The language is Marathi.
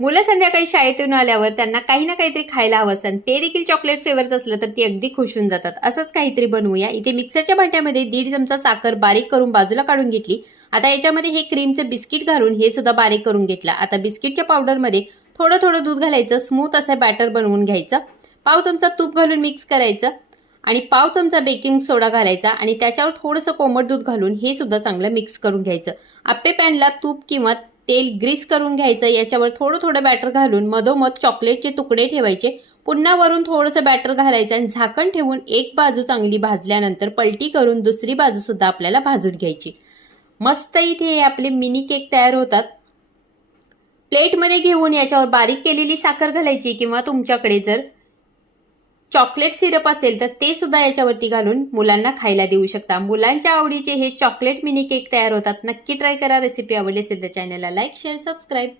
मुलं संध्याकाळी शाळेतून आल्यावर त्यांना काही ना काहीतरी खायला हवं असतं, ते देखील चॉकलेट फ्लेवरचं असलं तर ती अगदी खुश होऊन जातात. असंच काहीतरी बनवूया. इथे मिक्सरच्या भांड्यामध्ये 1.5 चमचा साखर बारीक करून बाजूला काढून घेतली. आता याच्यामध्ये हे क्रीमचं बिस्किट घालून हे सुद्धा बारीक करून घेतलं. आता बिस्किटच्या पावडरमध्ये थोडं थोडं दूध घालायचं, स्मूथ असं बॅटर बनवून घ्यायचं. पाव चमचा तूप घालून मिक्स करायचं आणि पाव चमचा बेकिंग सोडा घालायचा आणि त्याच्यावर थोडंसं कोमट दूध घालून हे सुद्धा चांगलं मिक्स करून घ्यायचं. आप्पे पॅनला तूप किंवा तेल ग्रीस करून घ्यायचं. याच्यावर थोडं थोडं बॅटर घालून मधोमध चॉकलेटचे तुकडे ठेवायचे. पुन्हा वरून थोडंसं बॅटर घालायचं आणि झाकण ठेवून एक बाजू चांगली भाजल्यानंतर पलटी करून दुसरी बाजू सुद्धा आपल्याला भाजून घ्यायची. मस्त इथे आपले मिनी केक तयार होतात. प्लेटमध्ये घेऊन याच्यावर बारीक केलेली साखर घालायची किंवा तुमच्याकडे जर चॉकलेट सिरप असेल तर ते सुद्धा याच्यावरती घालून मुलांना खायला देऊ शकता. मुलांच्या आवडीचे हे चॉकलेट मिनी केक तयार होतात. नक्की ट्राय करा. रेसिपी आवडली असेल तर चॅनलला लाईक, शेअर, सबस्क्राईब.